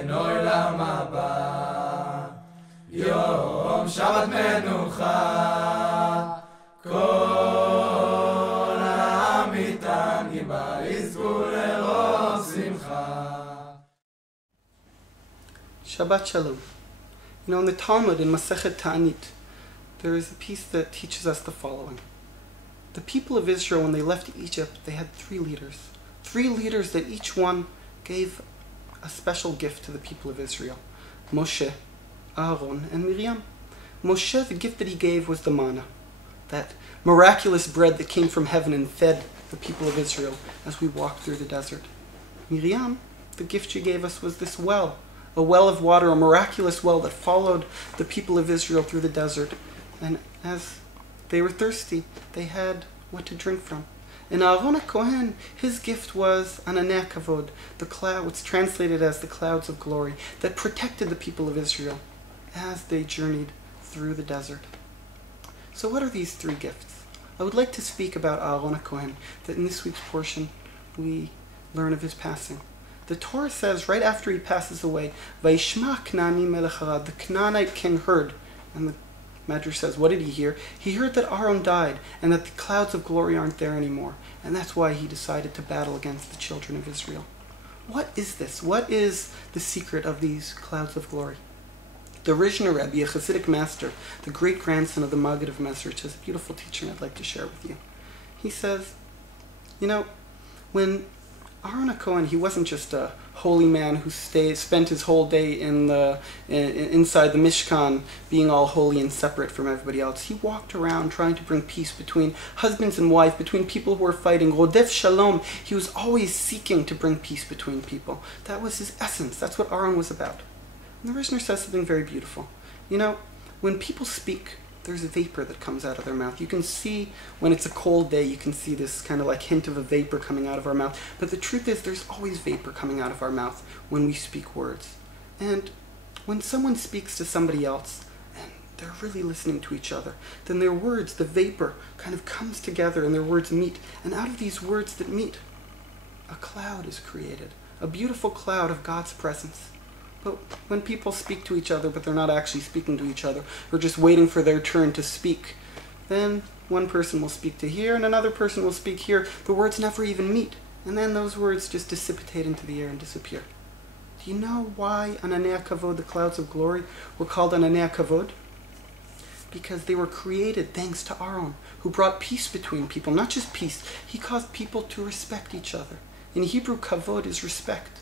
אין עולם הבא, יום שבת מנוחה, כל העם איתן גיבה יזכו לרוב שמחה. Shabbat Shalom. You know, in the Talmud, in Masechet Ta'anit, there is a piece that teaches us the following. The people of Israel, when they left Egypt, they had three leaders. Three leaders that each one gave a special gift to the people of Israel. Moshe, Aaron, and Miriam. Moshe, the gift that he gave was the manna, that miraculous bread that came from heaven and fed the people of Israel as we walked through the desert. Miriam, the gift she gave us was this well, a well of water, a miraculous well that followed the people of Israel through the desert. And as they were thirsty, they had what to drink from. And Aaron HaKohen, his gift was Ananei Kavod, the cloud, what's translated as the clouds of glory, that protected the people of Israel as they journeyed through the desert. So what are these three gifts? I would like to speak about Aaron HaKohen, that in this week's portion we learn of his passing. The Torah says right after he passes away, Vayishma Knani melech Harad, the Canaanite king heard, and the Medrash says, what did he hear? He heard that Aaron died and that the clouds of glory aren't there anymore. And that's why he decided to battle against the children of Israel. What is this? What is the secret of these clouds of glory? The Rishner Rebbe, a Hasidic master, the great-grandson of the Maggid of Mezrich, has a beautiful teaching I'd like to share with you. He says, you know, when Aaron HaKohen, he wasn't just a holy man who spent his whole day inside the Mishkan being all holy and separate from everybody else. He walked around trying to bring peace between husbands and wife, between people who were fighting. Rodef Shalom, he was always seeking to bring peace between people. That was his essence. That's what Aaron was about. And the Rishner says something very beautiful. You know, when people speak, there's a vapor that comes out of their mouth. You can see, when it's a cold day, you can see this kind of like hint of a vapor coming out of our mouth. But the truth is, there's always vapor coming out of our mouth when we speak words. And when someone speaks to somebody else, and they're really listening to each other, then their words, the vapor, kind of comes together and their words meet. And out of these words that meet, a cloud is created. A beautiful cloud of God's presence. But when people speak to each other, but they're not actually speaking to each other, or just waiting for their turn to speak, then one person will speak to here, and another person will speak here. The words never even meet, and then those words just dissipate into the air and disappear. Do you know why Ananei Kavod, the clouds of glory, were called Ananei Kavod? Because they were created thanks to Aaron, who brought peace between people. Not just peace, he caused people to respect each other. In Hebrew, kavod is respect.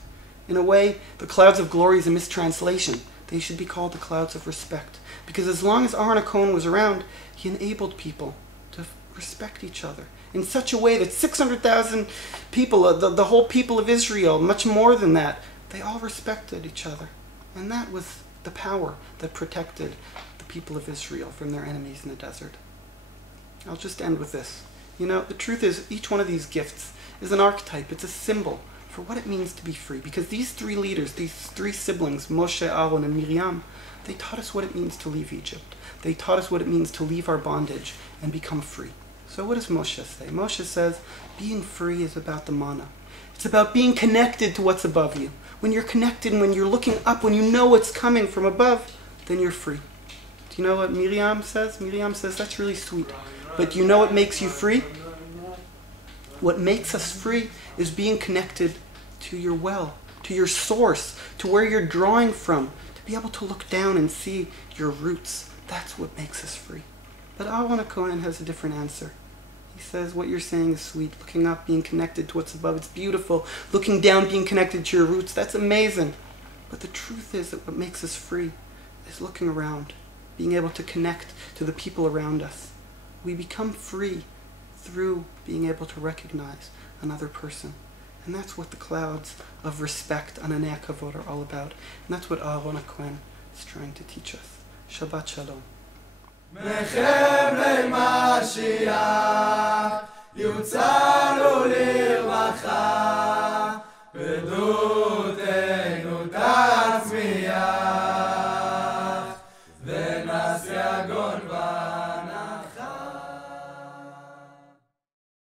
In a way, the clouds of glory is a mistranslation. They should be called the clouds of respect. Because as long as Aaron HaKohen was around, he enabled people to respect each other in such a way that 600,000 people, the whole people of Israel, much more than that, they all respected each other. And that was the power that protected the people of Israel from their enemies in the desert. I'll just end with this. You know, the truth is, each one of these gifts is an archetype. It's a symbol for what it means to be free. Because these three leaders, these three siblings, Moshe, Aaron, and Miriam, they taught us what it means to leave Egypt. They taught us what it means to leave our bondage and become free. So what does Moshe say? Moshe says, being free is about the manna. It's about being connected to what's above you. When you're connected and when you're looking up, when you know what's coming from above, then you're free. Do you know what Miriam says? Miriam says, that's really sweet. But do you know what makes you free? What makes us free is being connected to your well, to your source, to where you're drawing from, to be able to look down and see your roots. That's what makes us free. But Aaron HaKohen has a different answer. He says, what you're saying is sweet. Looking up, being connected to what's above, it's beautiful. Looking down, being connected to your roots, that's amazing. But the truth is that what makes us free is looking around, being able to connect to the people around us. We become free through being able to recognize another person. And that's what the clouds of respect, Ananei Kavod, are all about. And that's what Aaron HaKohen is trying to teach us. Shabbat Shalom. מחבלי משיח יוצאנו